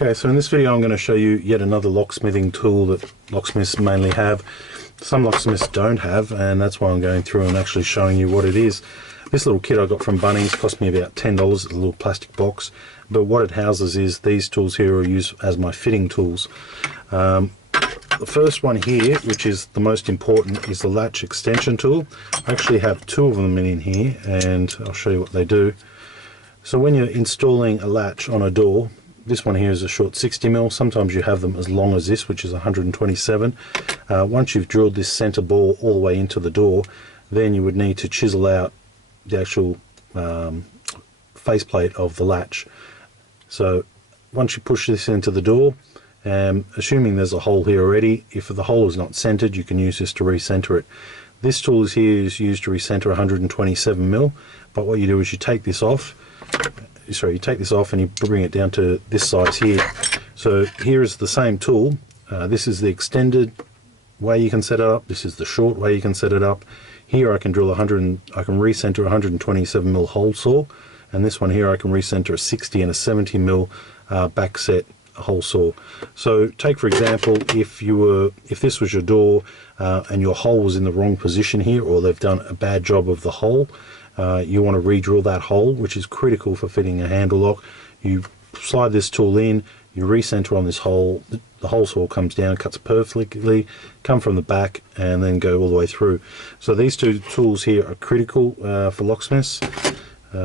Okay, so in this video I'm going to show you yet another locksmithing tool that locksmiths mainly have. Some locksmiths don't have, and that's why I'm going through and actually showing you what it is. This little kit I got from Bunnings cost me about $10. It's a little plastic box, but what it houses is these tools here are used as my fitting tools. The first one here, which is the most important, is the latch extension tool. I actually have two of them in here, and I'll show you what they do. So when you're installing a latch on a door, this one here is a short 60mm. Sometimes you have them as long as this, which is 127. Once you've drilled this center bore all the way into the door, then you would need to chisel out the actual faceplate of the latch. So once you push this into the door, assuming there's a hole here already, if the hole is not centered, you can use this to recenter it. This tool is used to recenter 127mm, but what you do is you take this off. You take this off and you bring it down to this size here. So here is the same tool. This is the extended way you can set it up. This is the short way you can set it up. Here I can drill I can recenter a 127mm hole saw, and this one here I can recenter a 60 and a 70mm back set hole saw. So take for example, if this was your door and your hole was in the wrong position here, or they've done a bad job of the hole, you want to re-drill that hole, which is critical for fitting a handle lock. You slide this tool in, you recenter on this hole, the hole saw comes down, cuts perfectly, come from the back and then go all the way through. So these two tools here are critical for locksmiths.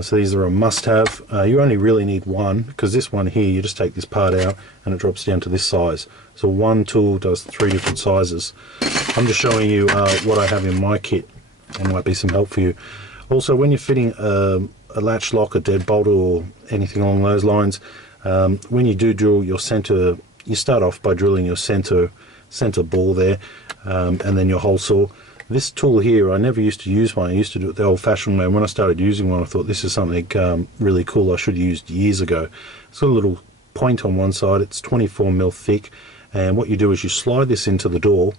So these are a must-have. You only really need one, because this one here, you just take this part out and it drops down to this size. So one tool does 3 different sizes. I'm just showing you what I have in my kit, and might be some help for you. Also, when you're fitting a latch lock, a deadbolt, or anything along those lines, when you do drill your center, you start off by drilling your center bore there, and then your hole saw. This tool here, I never used to use one. I used to do it the old-fashioned way. When I started using one, I thought this is something really cool I should have used years ago. It's got a little point on one side. It's 24mm thick, and what you do is you slide this into the door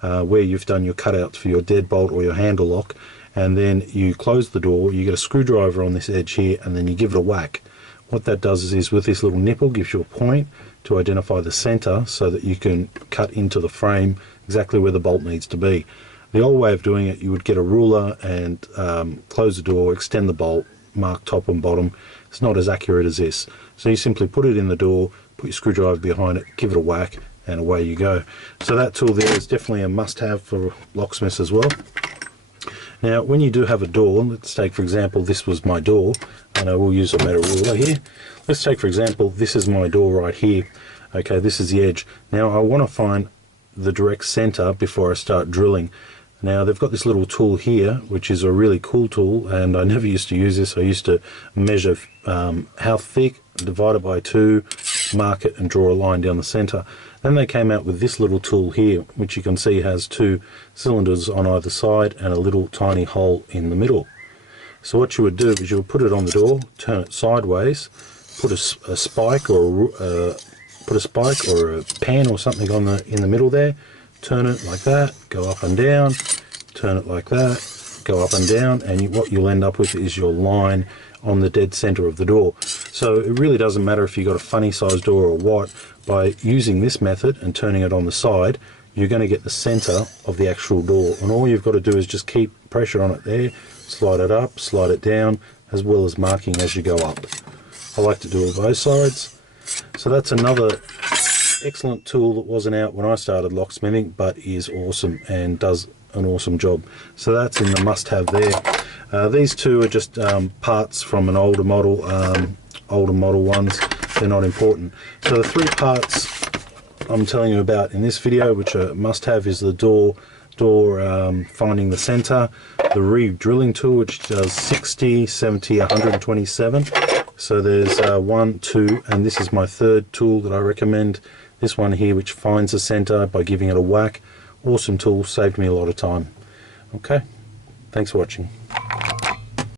where you've done your cutouts for your deadbolt or your handle lock, and then you close the door. You get a screwdriver on this edge here, and then you give it a whack. What that does is with this little nipple gives you a point to identify the center, so that you can cut into the frame exactly where the bolt needs to be. The old way of doing it, you would get a ruler and close the door, extend the bolt, mark top and bottom. It's not as accurate as this. So you simply put it in the door, put your screwdriver behind it, give it a whack, and away you go. So that tool there is definitely a must-have for locksmiths as well. Now when you do have a door, let's take for example, this was my door, and I will use a metal ruler here. Let's take for example, this is my door right here. Okay, this is the edge. Now I want to find the direct center before I start drilling. Now they've got this little tool here, which is a really cool tool, and I never used to use this. I used to measure how thick, divide it by 2, mark it and draw a line down the center. Then they came out with this little tool here, which you can see has 2 cylinders on either side and a little tiny hole in the middle. So what you would do is you would put it on the door, turn it sideways, put a spike or a pan or something in the middle there, turn it like that, go up and down, turn it like that, go up and down, and what you'll end up with is your line on the dead center of the door. So it really doesn't matter if you've got a funny sized door or what. By using this method and turning it on the side, you're going to get the center of the actual door, and all you've got to do is just keep pressure on it there, slide it up, slide it down, as well as marking as you go up. I like to do it both sides. So that's another excellent tool that wasn't out when I started locksmithing, but is awesome and does an awesome job. So that's in the must-have there. These two are just parts from an older model ones. They're not important. So the 3 parts I'm telling you about in this video, which are must-have, is the door finding the center, the re-drilling tool, which does 60, 70, 127. So there's 1, 2, and this is my 3rd tool that I recommend. This one here, which finds the center by giving it a whack. Awesome tool, saved me a lot of time. Okay, thanks for watching.